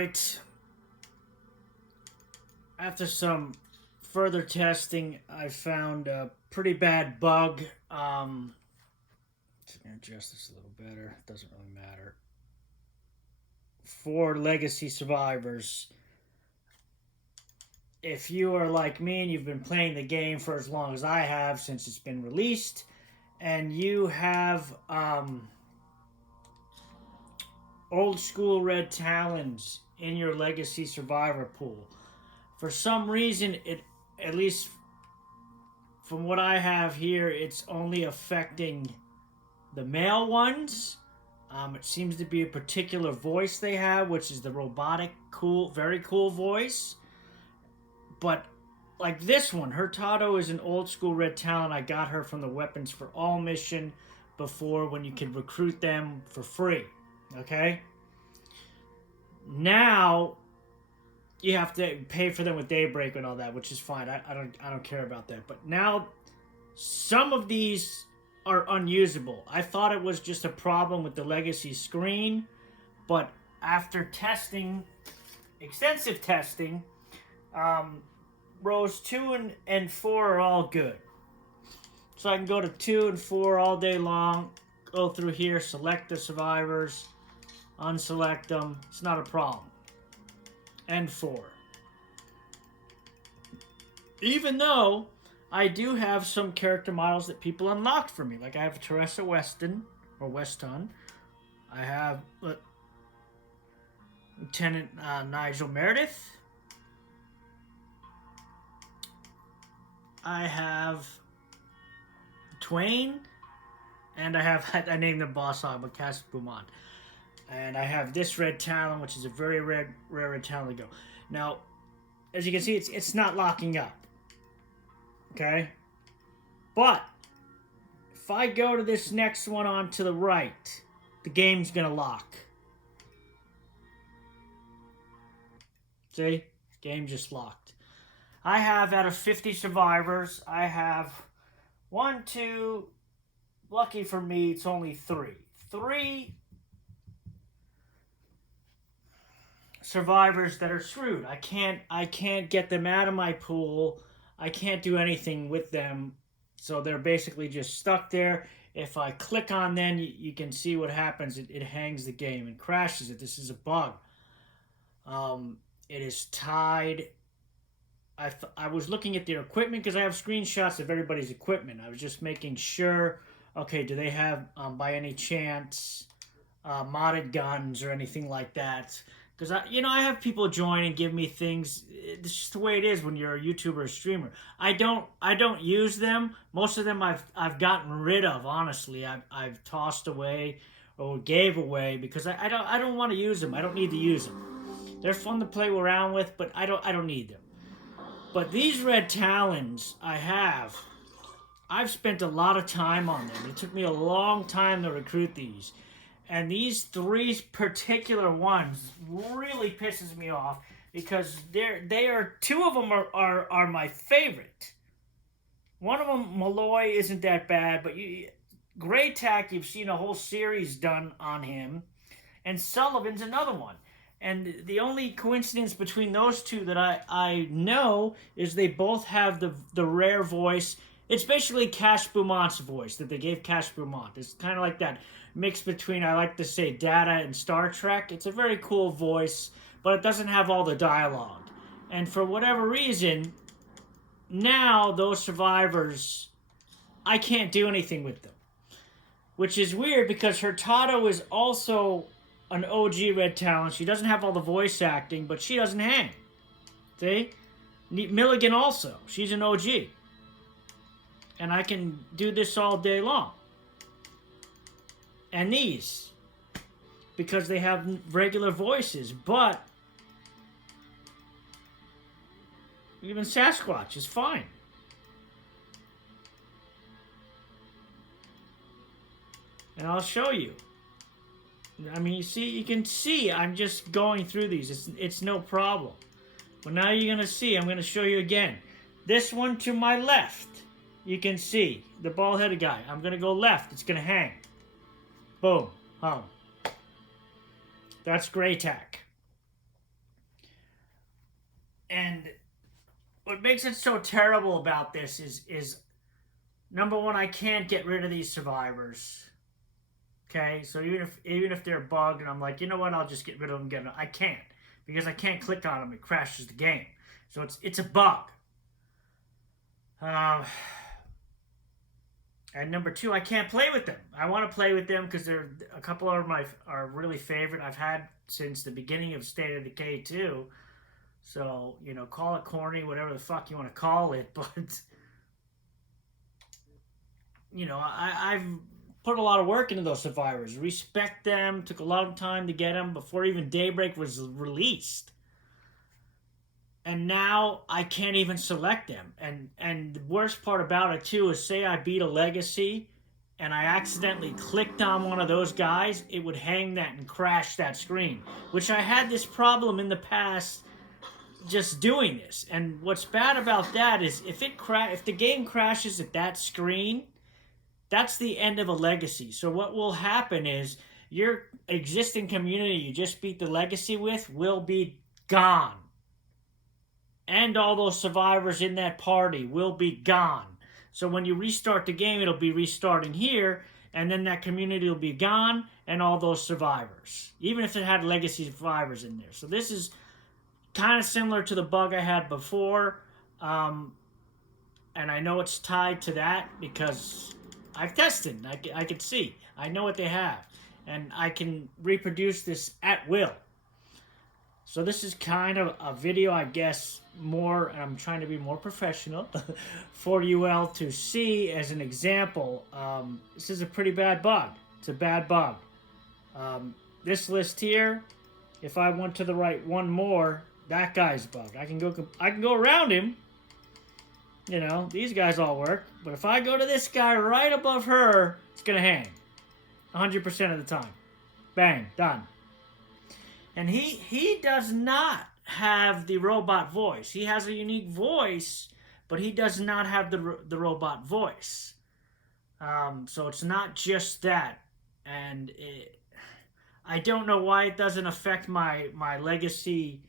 Alright. After some further testing, I found a pretty bad bug. Just gonna adjust this a little better. Doesn't really matter. For legacy survivors, if you are like me and you've been playing the game for as long as I have since it's been released, and you have old school red talons in your legacy survivor pool, for some reason, at least from what I have here, it's only affecting the male ones. It seems to be a particular voice they have, which is the robotic, cool, very cool voice. But like this one, Hurtado is an old school red talon. I got her from the Weapons for All mission before, when you could recruit them for free. Okay? Now you have to pay for them with Daybreak and all that, which is fine. I don't care about that. But now some of these are unusable. I thought it was just a problem with the legacy screen, but after testing, extensive testing, rows 2 and 4 are all good. So I can go to 2 and 4 all day long, go through here, select the survivors, unselect them. It's not a problem. And 4. Even though I do have some character models that people unlocked for me. Like I have Teresa Weston, or Weston. I have Lieutenant Nigel Meredith. I have Twain. And I have, I named the boss hog, but Cass Beaumont. And I have this red talon, which is a very rare red talon to go. Now, as you can see, it's not locking up. Okay? But, if I go to this next one on to the right, the game's going to lock. See? Game just locked. I have, out of 50 survivors, I have 1, 2, lucky for me, it's only 3. 3 survivors that are screwed. I can't get them out of my pool. I can't do anything with them. So they're basically just stuck there. If I click on them, you can see what happens. It hangs the game and crashes it. This is a bug. It is tied. I was looking at their equipment because I have screenshots of everybody's equipment. I was just making sure, okay, do they have, by any chance, modded guns or anything like that? Because I have people join and give me things. It's just the way it is when you're a YouTuber or streamer. I don't use them. Most of them I've gotten rid of. Honestly, I've tossed away or gave away because I don't want to use them. I don't need to use them. They're fun to play around with, but I don't need them. But these red talons I've spent a lot of time on them. It took me a long time to recruit these. And these 3 particular ones really pisses me off because they are 2 of them are my favorite. One of them, Malloy, isn't that bad, but Grey Tack, you've seen a whole series done on him, and Sullivan's another one. And the only coincidence between those 2 that I know is they both have the rare voice. It's basically Cash Beaumont's voice that they gave Cash Beaumont. It's kind of like that mix between, I like to say, Data and Star Trek. It's a very cool voice, but it doesn't have all the dialogue. And for whatever reason, now those survivors, I can't do anything with them. Which is weird because Hurtado is also an OG red talon. She doesn't have all the voice acting, but she doesn't hang. See? Milligan also. She's an OG. And I can do this all day long. And these, because they have regular voices, but even Sasquatch is fine. And I'll show you. I mean, you can see I'm just going through these. It's no problem. But now you're going to see, I'm going to show you again. This one to my left, you can see the bald-headed guy. I'm going to go left. It's going to hang. Boom. Home. That's Grey Tack. And what makes it so terrible about this is number one, I can't get rid of these survivors. Okay, so even if they're bugged, and I'm like, you know what, I'll just get rid of them. I can't because I can't click on them. It crashes the game. So it's a bug. And number two, I can't play with them. I want to play with them because they're a couple of my are really favorite. I've had since the beginning of State of Decay 2. So, call it corny, whatever the fuck you want to call it, but I've put a lot of work into those survivors. Respect them. Took a lot of time to get them before even Daybreak was released. And now I can't even select them. And the worst part about it too is, say I beat a legacy and I accidentally clicked on one of those guys, it would hang that and crash that screen. Which I had this problem in the past just doing this. And what's bad about that is if the game crashes at that screen, that's the end of a legacy. So what will happen is your existing community you just beat the legacy with will be gone. And all those survivors in that party will be gone. So when you restart the game, it'll be restarting here, and then that community will be gone, and all those survivors. Even if it had legacy survivors in there. So this is kind of similar to the bug I had before. And I know it's tied to that because I've tested. I can see. I know what they have. And I can reproduce this at will. So this is kind of a video, I guess, and I'm trying to be more professional, for you all to see as an example. This is a pretty bad bug. It's a bad bug. This list here, if I went to the right one more, that guy's bugged. I can go around him. These guys all work. But if I go to this guy right above her, it's going to hang. 100% of the time. Bang, done. And he does not have the robot voice. He has a unique voice, but he does not have the robot voice. So it's not just that. And I don't know why it doesn't affect my legacy.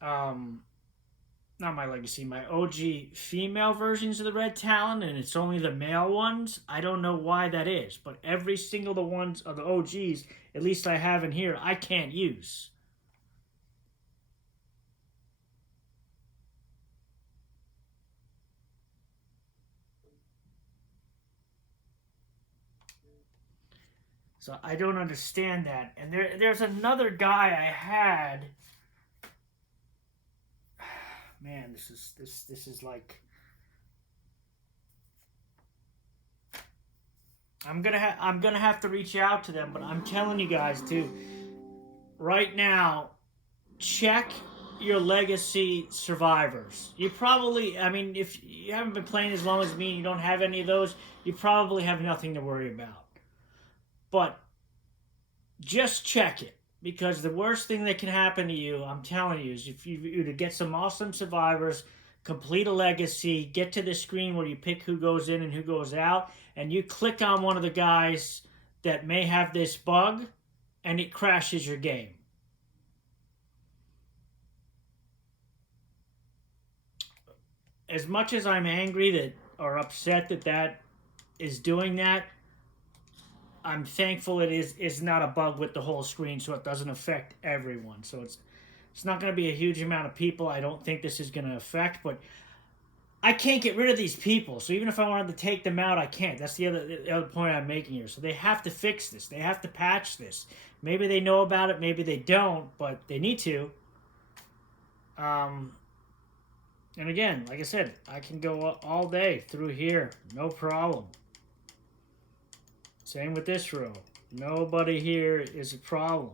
Not my legacy, my OG female versions of the Red Talon, and it's only the male ones. I don't know why that is, but every single the ones of the OGs, at least I have in here, I can't use. So I don't understand that. And there's another guy I had. Man, this is like, I'm gonna have to reach out to them, but I'm telling you guys too, right now, check your legacy survivors. You probably, if you haven't been playing as long as me and you don't have any of those, you probably have nothing to worry about. But just check it. Because the worst thing that can happen to you, I'm telling you, is if you to get some awesome survivors, complete a legacy, get to the screen where you pick who goes in and who goes out, and you click on one of the guys that may have this bug, and it crashes your game. As much as I'm angry or upset that is doing that, I'm thankful it is not a bug with the whole screen, so it doesn't affect everyone. So it's not going to be a huge amount of people. I don't think this is going to affect, but I can't get rid of these people. So even if I wanted to take them out, I can't. That's the other point I'm making here. So they have to fix this. They have to patch this. Maybe they know about it. Maybe they don't, but they need to. And again, like I said, I can go all day through here. No problem. Same with this row. Nobody here is a problem.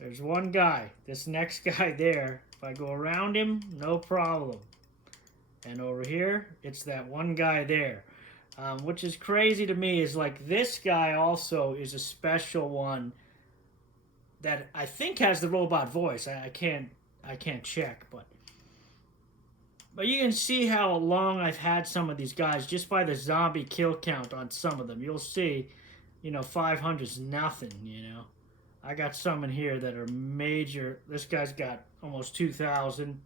There's one guy. This next guy there. If I go around him, no problem. And over here, it's that one guy there. Which is crazy to me is like this guy also is a special one that I think has the robot voice. I can't check, but you can see how long I've had some of these guys just by the zombie kill count on some of them. You'll see, 500's nothing, I got some in here that are major. This guy's got almost 2,000.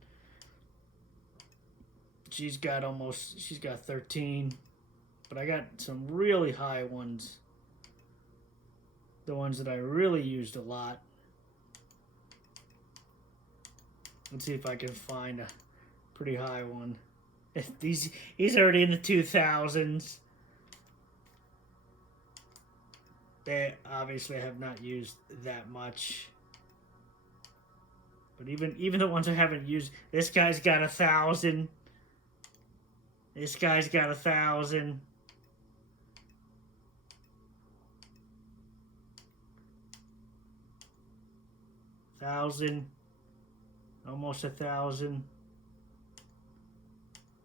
She's got 13. But I got some really high ones. The ones that I really used a lot. Let's see if I can find a pretty high one. He's already in the 2,000s. They obviously have not used that much. But even the ones I haven't used, this guy's got 1,000. This guy's got 1,000. Almost 1,000.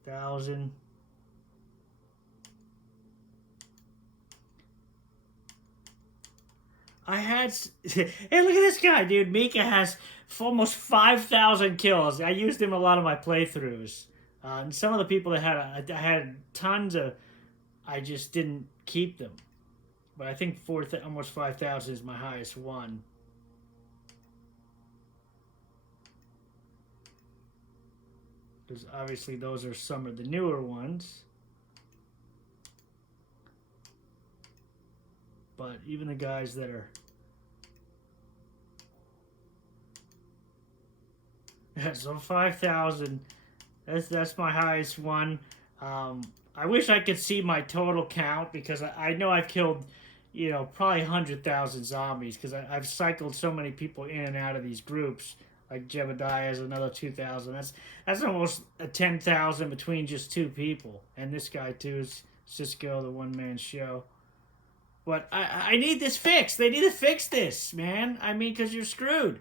1,000. I had. Hey, look at this guy, dude. Mika has almost 5,000 kills. I used him a lot of my playthroughs. And some of the people that I had tons of, I just didn't keep them. But I think almost 5,000 is my highest one. Because obviously those are some of the newer ones. But even the guys that are... Yeah, so 5,000. That's my highest one. I wish I could see my total count because I know I've killed, probably 100,000 zombies because I've cycled so many people in and out of these groups. Like Jebediah is another 2,000. That's almost a 10,000 between just two people. And this guy too is Cisco, the one-man show. But I need this fixed. They need to fix this, man. I mean, because you're screwed.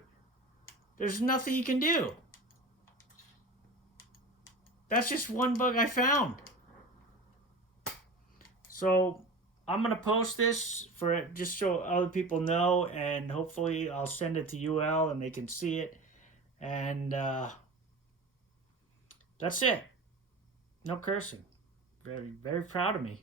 There's nothing you can do. That's just one bug I found. So I'm going to post this for just so other people know. And hopefully I'll send it to UL and they can see it. And that's it. No cursing. Very, very proud of me.